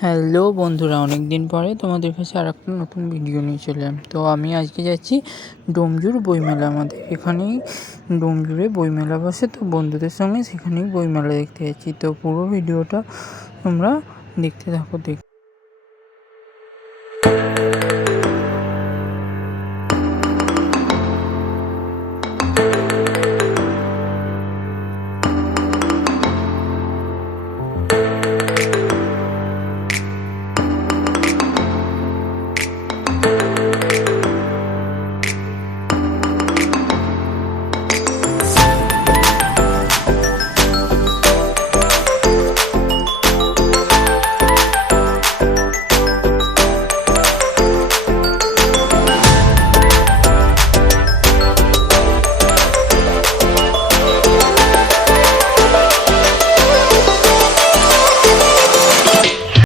Hello বন্ধুরা, অনেক দিন পরে তোমাদের কাছে আর একটা নতুন ভিডিও নিয়ে চলে এলাম। তো আমি আজকে যাচ্ছি ডোমজুর বইমেলা। আমাদের এখানেই ডোমজুরে বইমেলা বসে, তো বন্ধুদের সঙ্গে সেখানেই বইমেলা দেখতে যাচ্ছি। তো পুরো ভিডিওটা তোমরা দেখতে থাকো।